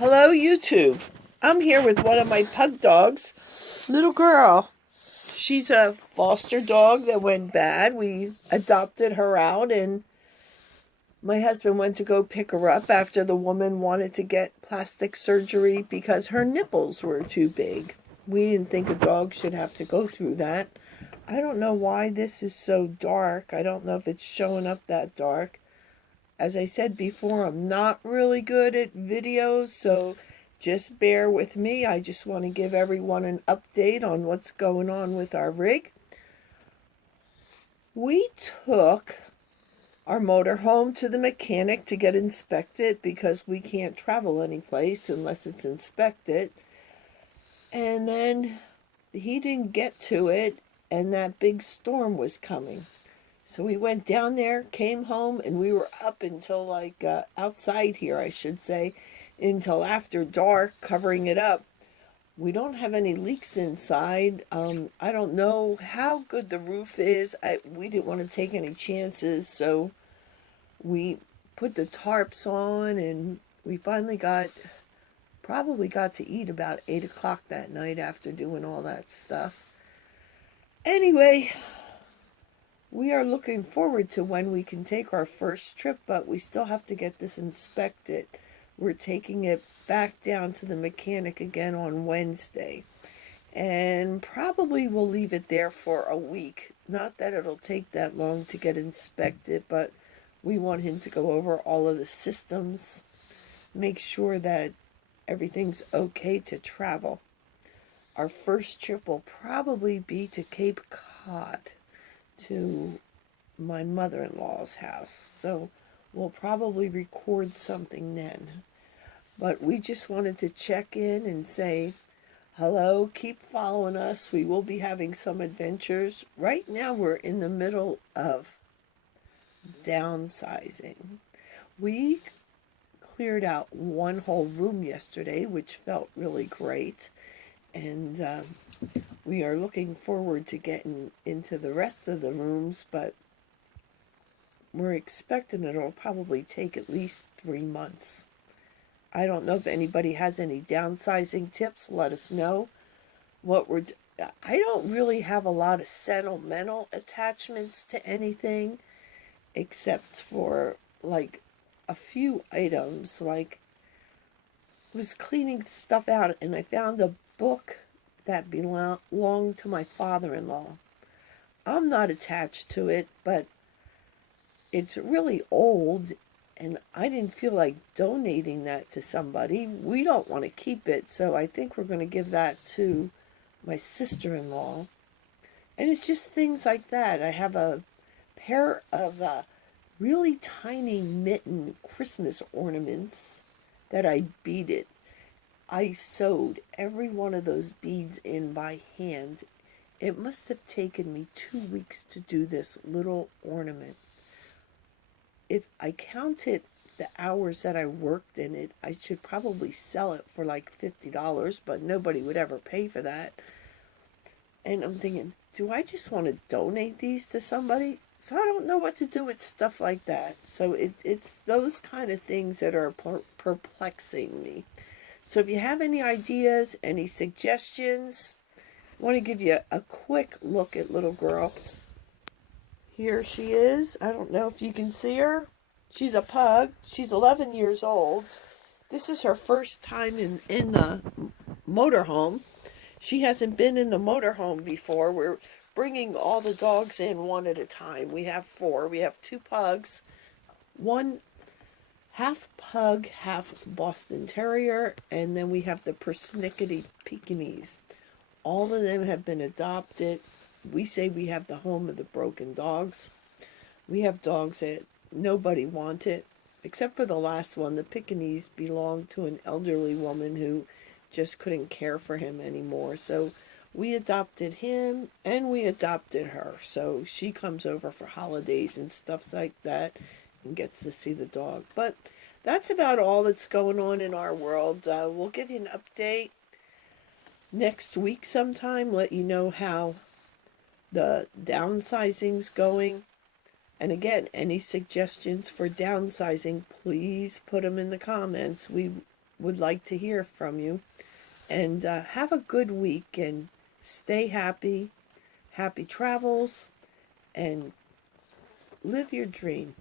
Hello, YouTube. I'm here with one of my pug dogs, little girl. She's a foster dog that went bad. We adopted her out, and my husband went to go pick her up after the woman wanted to get plastic surgery because her nipples were too big. We didn't think a dog should have to go through that. I don't know why this is so dark. I don't know if it's showing up that dark. As I said before, I'm not really good at videos, so just bear with me. I just want to give everyone an update on what's going on with our rig. We took our motor home to the mechanic to get inspected because we can't travel anyplace unless it's inspected. And then he didn't get to it, and that big storm was coming. So we went down there, came home, and we were up until outside here, I should say, until after dark, covering it up. We don't have any leaks inside. I don't know how good the roof is. We didn't want to take any chances, so we put the tarps on, and we probably got to eat about 8 o'clock that night after doing all that stuff. Anyway, we are looking forward to when we can take our first trip, but we still have to get this inspected. We're taking it back down to the mechanic again on Wednesday. And probably we'll leave it there for a week. Not that it'll take that long to get inspected, but we want him to go over all of the systems, make sure that everything's okay to travel. Our first trip will probably be to Cape Cod, to my mother-in-law's house, so we'll probably record something then. But we just wanted to check in and say hello, keep following us. We will be having some adventures. Right now we're in the middle of downsizing. We cleared out one whole room yesterday, which felt really great, and we are looking forward to getting into the rest of the rooms, but we're expecting it'll probably take at least 3 months. I don't know if anybody has any downsizing tips. Let us know. I don't really have a lot of sentimental attachments to anything except for like a few items. Like, I was cleaning stuff out and I found a book that belonged to my father-in-law. I'm not attached to it, but it's really old, and I didn't feel like donating that to somebody. We don't want to keep it, so I think we're going to give that to my sister-in-law. And it's just things like that. I have a pair of really tiny mitten Christmas ornaments that I beaded. I sewed every one of those beads in by hand. It must have taken me 2 weeks to do this little ornament. If I counted the hours that I worked in it, I should probably sell it for like $50, but nobody would ever pay for that. And I'm thinking, do I just want to donate these to somebody? So I don't know what to do with stuff like that. So it's those kind of things that are perplexing me. So if you have any ideas, any suggestions, I want to give you a quick look at little girl. Here she is. I don't know if you can see her. She's a pug. She's 11 years old. This is her first time in the motorhome. She hasn't been in the motorhome before. We're bringing all the dogs in one at a time. We have 4. We have 2 pugs, one half pug, half Boston Terrier, and then we have the persnickety Pekingese. All of them have been adopted. We say we have the home of the broken dogs. We have dogs that nobody wanted, except for the last one. The Pekingese belonged to an elderly woman who just couldn't care for him anymore. So we adopted him and we adopted her. So she comes over for holidays and stuff like that and gets to see the dog. But that's about all that's going on in our world. We'll give you an update next week sometime, let you know how the downsizing's going. And again, any suggestions for downsizing, please put them in the comments. We would like to hear from you. And have a good week and stay happy. Happy travels and live your dream.